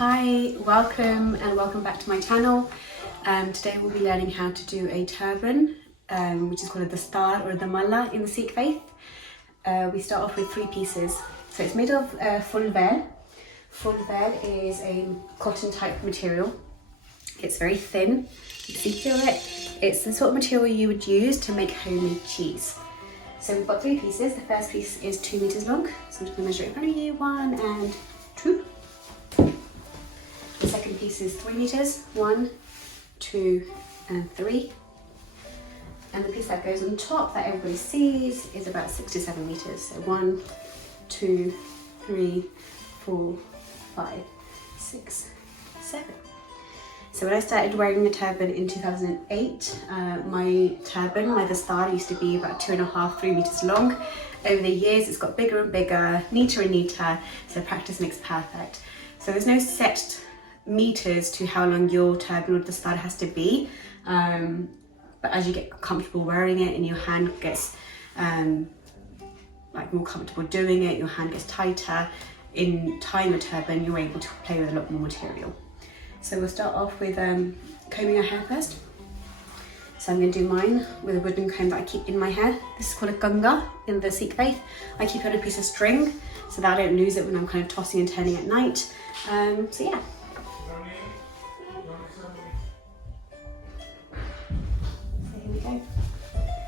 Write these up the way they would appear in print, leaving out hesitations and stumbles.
Hi, welcome and welcome back to my channel. Today we'll be learning how to do a turban, which is called a Dastar or the Malla in the Sikh faith. We start off with 3 pieces. So it's made of full veil. Full veil is a cotton type material. It's very thin, you can see through it. It's the sort of material you would use to make homemade cheese. So we've got 3 pieces. The first piece is 2 meters long. So I'm just going to measure it in front of you, 1 and 2. The second piece is 3 meters, 1, 2 and 3. And the piece that goes on top that everybody sees is about 6 to 7 meters. So 1, 2, 3, 4, 5, 6, 7. So when I started wearing a turban in 2008, my turban, my Dastar, used to be about 2.5, 3 meters long. Over the years it's got bigger and bigger, neater and neater, so practice makes perfect. So there's no set meters to how long your turban or Dastar has to be, but as you get comfortable wearing it and your hand gets like more comfortable doing it, your hand gets tighter in tying the turban, you're able to play with a lot more material. So we'll start off with combing our hair first. So I'm going to do mine with a wooden comb that I keep in my hair. This is called a ganga in the Sikh faith. I keep it on a piece of string so that I don't lose it when I'm kind of tossing and turning at night. So yeah. So here we go.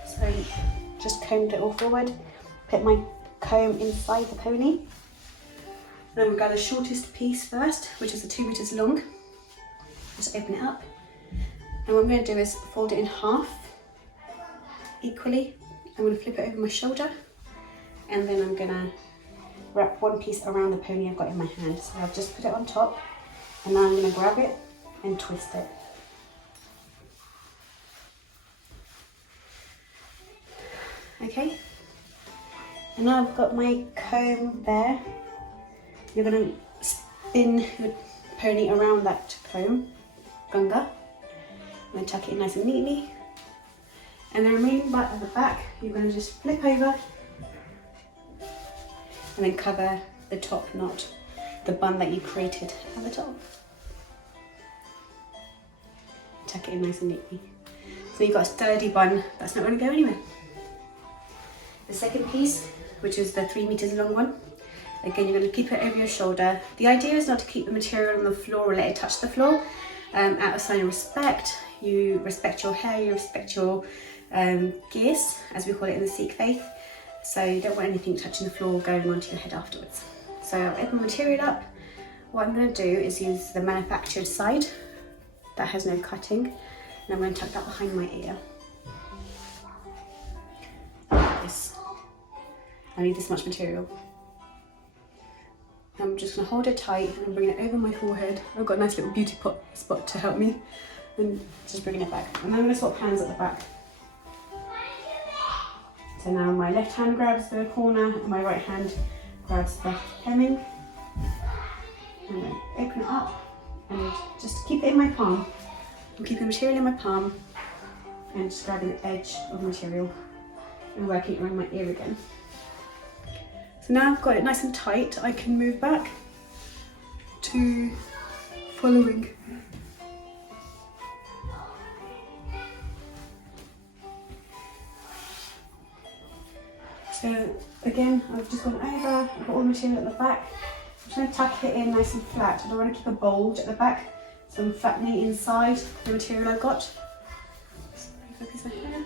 So just combed it all forward, put my comb inside the pony. Then we'll go the shortest piece first, which is 2 meters long. Just open it up. And what I'm going to do is fold it in half equally. I'm going to flip it over my shoulder, and then I'm going to wrap one piece around the pony I've got in my hand. So I've just put it on top, and now I'm going to grab it and twist it. Okay, and now I've got my comb there. You're going to spin your pony around that comb, ganga. I'm going to tuck it in nice and neatly. And the remaining part of the back, you're going to just flip over and then cover the top knot, the bun that you created at the top. Tuck it in nice and neatly. So you've got a sturdy bun that's not going to go anywhere. The second piece, which is the 3 meters long one, again, you're going to keep it over your shoulder. The idea is not to keep the material on the floor or let it touch the floor. Out of sign of respect, you respect your hair, you respect your gears, as we call it in the Sikh faith. So you don't want anything touching the floor or going onto your head afterwards. So I'll open the material up. What I'm going to do is use the manufactured side that has no cutting, and I'm going to tuck that behind my ear. Like this. I need this much material. I'm just going to hold it tight and bring it over my forehead. I've got a nice little beauty spot to help me, and just bringing it back. And then I'm going to swap hands at the back. So now my left hand grabs the corner and my right hand grabs the hemming. I'm going to open it up and just keep it in my palm. I'm keeping the material in my palm and just grabbing the edge of the material and working it around my ear again. So now I've got it nice and tight, I can move back to following. So again, I've just gone over, I've got all the material at the back. I'm just going to tuck it in nice and flat. I don't want to keep a bulge at the back, so I'm flattening inside the material I've got. Just focus my hair.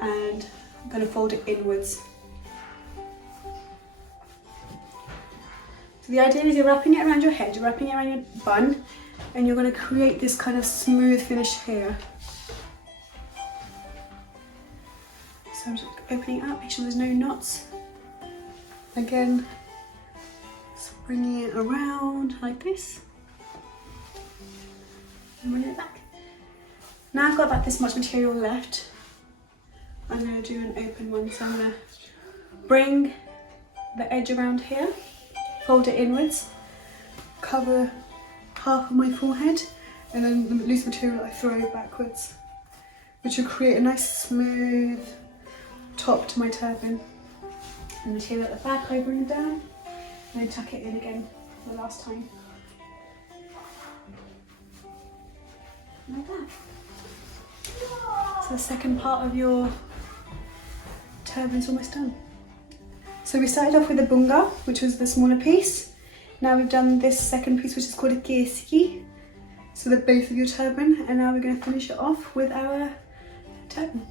And I'm going to fold it inwards. So the idea is you're wrapping it around your head, you're wrapping it around your bun, and you're going to create this kind of smooth finish here. So I'm just opening it up, make sure there's no knots. Again, just bringing it around like this. And bring it back. Now I've got about this much material left. I'm going to do an open one, so I'm going to bring the edge around here. Fold it inwards, cover half of my forehead, and then the loose material I throw backwards, which will create a nice smooth top to my turban. And the material at the back I bring down, and then tuck it in again. for the last time. Like that. So the second part of your turban is almost done. So we started off with the bunga, which was the smaller piece. Now we've done this second piece, which is called a kesi, so the base of your turban, and now we're going to finish it off with our turban.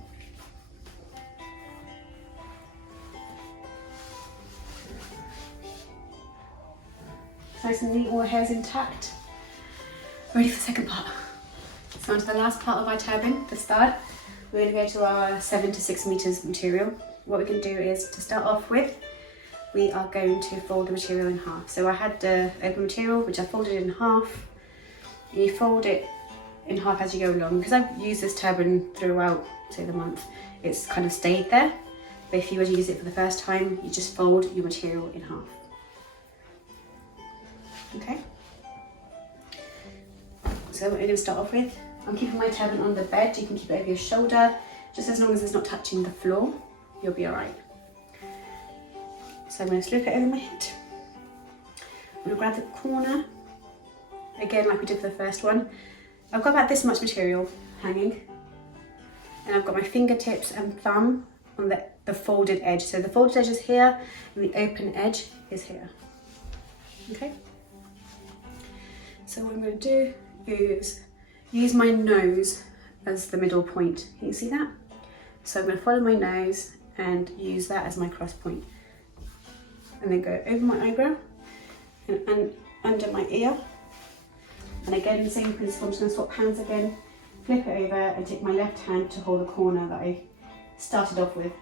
Nice and neat, all the hair's intact. Ready for the second part. So on to the last part of our turban, the start. We're going to go to our 7 to 6 meters material. What we're going to do is, to start off with, we are going to fold the material in half. So I had the open material, which I folded in half. You fold it in half as you go along. Because I've used this turban throughout, say, the month, it's kind of stayed there. But if you were to use it for the first time, you just fold your material in half. Okay? So what we're going to start off with, I'm keeping my turban on the bed. You can keep it over your shoulder, just as long as it's not touching the floor, you'll be alright. So I'm going to slip it over my head. I'm going to grab the corner, again like we did for the first one. I've got about this much material hanging, and I've got my fingertips and thumb on the folded edge. So the folded edge is here, and the open edge is here. Okay? So what I'm going to do is use my nose as the middle point. Can you see that? So I'm going to follow my nose and use that as my cross point. And then go over my eyebrow and under my ear. And again, the same principle, I'm just going to swap hands again, flip it over and take my left hand to hold the corner that I started off with.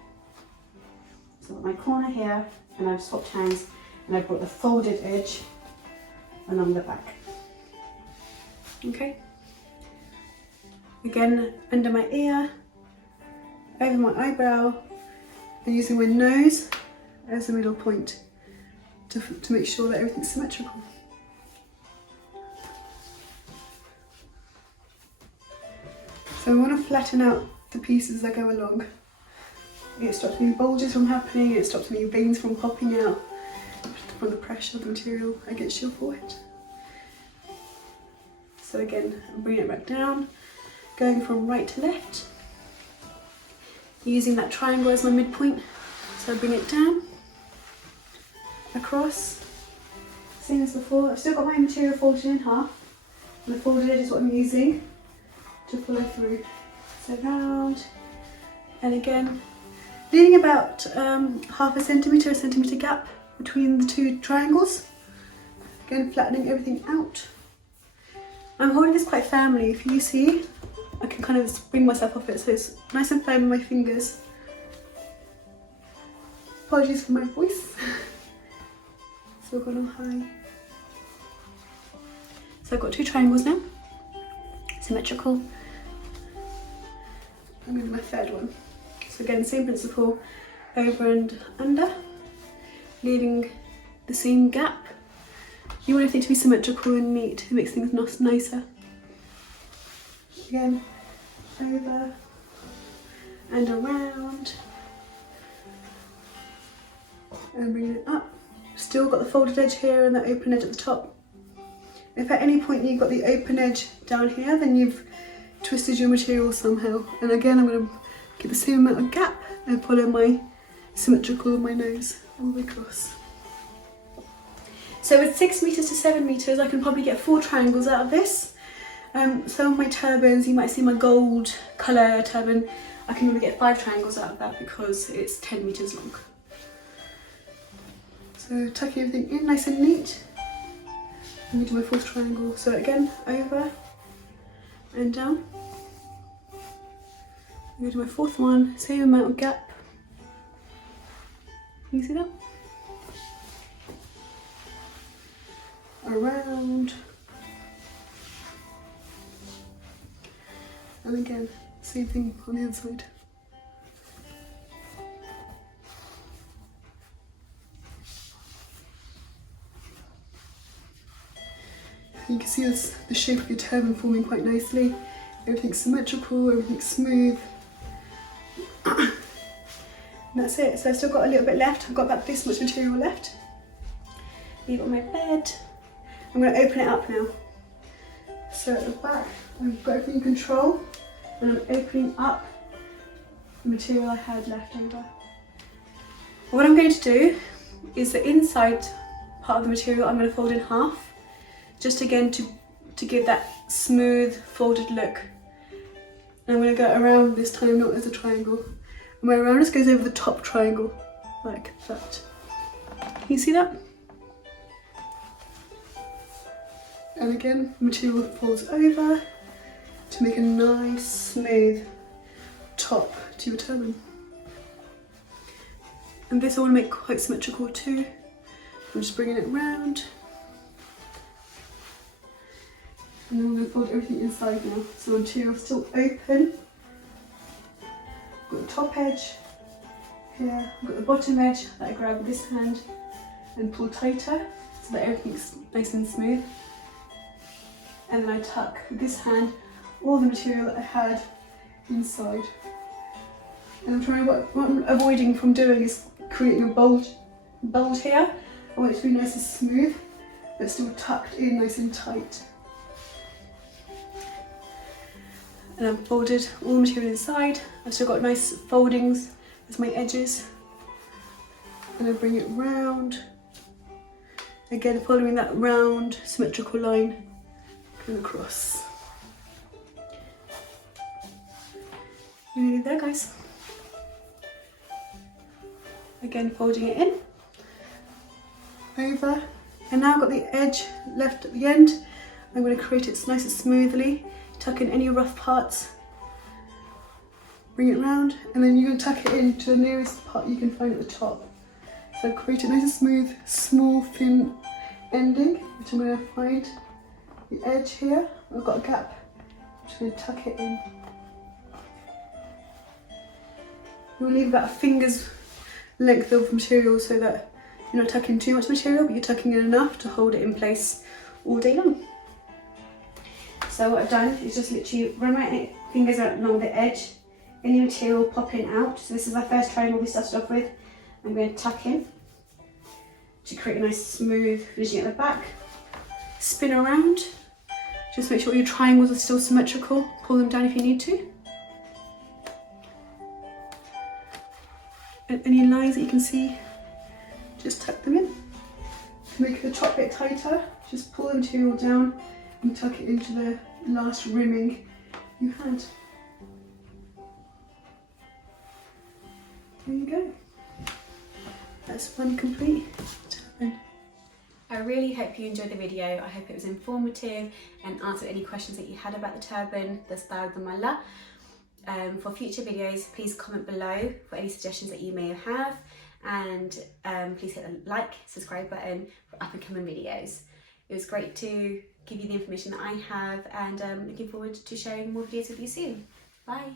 So I've got my corner here, and I've swapped hands, and I've brought the folded edge along the back. Okay? Again, under my ear, over my eyebrow, and using my nose as the middle point to make sure that everything's symmetrical. So I want to flatten out the pieces as I go along. It stops any bulges from happening, it stops any veins from popping out from the pressure of the material against your forehead. So again, I'm bringing it back down, going from right to left, using that triangle as my midpoint. So I bring it down, across, same as before. I've still got my material folded in half, and the folded edge is what I'm using to follow through. So round, and again, leaving about half a centimetre gap between the two triangles. Again, flattening everything out. I'm holding this quite firmly. If you see, I can kind of bring myself off it, so it's nice and firm in my fingers. Apologies for my voice. So we've gone on high. So I've got two triangles now, symmetrical. I'm going to do my third one. So again, same principle, over and under, leaving the same gap. You want everything to be symmetrical and neat. It makes things nicer. Again, over and around, and bring it up. Still got the folded edge here and the open edge at the top. If at any point you've got the open edge down here, then you've twisted your material somehow. And again, I'm going to get the same amount of gap and follow my symmetrical of my nose all the way across. So with 6 meters to 7 meters, I can probably get 4 triangles out of this. Some of my turbans, you might see my gold colour turban, I can probably get 5 triangles out of that because it's 10 meters long. So tucking everything in nice and neat. I'm going to do my 4th triangle. So again, over and down. I'm going to do my 4th one, same amount of gap. Can you see that? Around, and again, same thing on the other side. You can see this, the shape of your turban forming quite nicely. Everything's symmetrical, everything's smooth. And that's it. So I've still got a little bit left. I've got about this much material left. Leave it on my bed. I'm going to open it up now. So at the back, I've got everything in control, and I'm opening up the material I had left over. What I'm going to do is the inside part of the material I'm going to fold in half, just again to give that smooth folded look. And I'm going to go around this time, not as a triangle. And my around just goes over the top triangle, like that. Can you see that? And again, the material folds over to make a nice, smooth top to your turban. And this I want to make quite symmetrical too. I'm just bringing it round. And then I'm going to fold everything inside now. So the material's still open. I've got the top edge here. I've got the bottom edge that I grab with this hand and pull tighter so that everything's nice and smooth. And then I tuck with this hand all the material that I had inside. And I'm trying, what I'm avoiding from doing is creating a bulge here. I want it to be nice and smooth, but still tucked in nice and tight. And I've folded all the material inside. I've still got nice foldings as my edges. And I bring it round. Again, following that round symmetrical line and across. You're nearly there, guys. Again, folding it in, over, and now I've got the edge left at the end. I'm going to create it nice and smoothly, tuck in any rough parts, bring it round, and then you're going to tuck it in to the nearest part you can find at the top. So I've created a nice and smooth, small, thin ending, which I'm going to find the edge here. I've got a gap, I'm just going to tuck it in. You'll leave about a finger's length of material so that you're not tucking too much material, but you're tucking in enough to hold it in place all day long. So what I've done is just literally run my fingers along the edge, any material popping out. So this is our first triangle we started off with. I'm going to tuck in to create a nice smooth finishing at the back. Spin around, just make sure your triangles are still symmetrical. Pull them down if you need to. And any lines that you can see, just tuck them in. To make the top bit tighter, just pull the material down and tuck it into the last rimming you had. There you go. That's one complete turban. I really hope you enjoyed the video. I hope it was informative and answered any questions that you had about the turban, the Dastar, the Mallah. For future videos, please comment below for any suggestions that you may have, and please hit the like, subscribe button for up and coming videos. It was great to give you the information that I have, and looking forward to sharing more videos with you soon. Bye.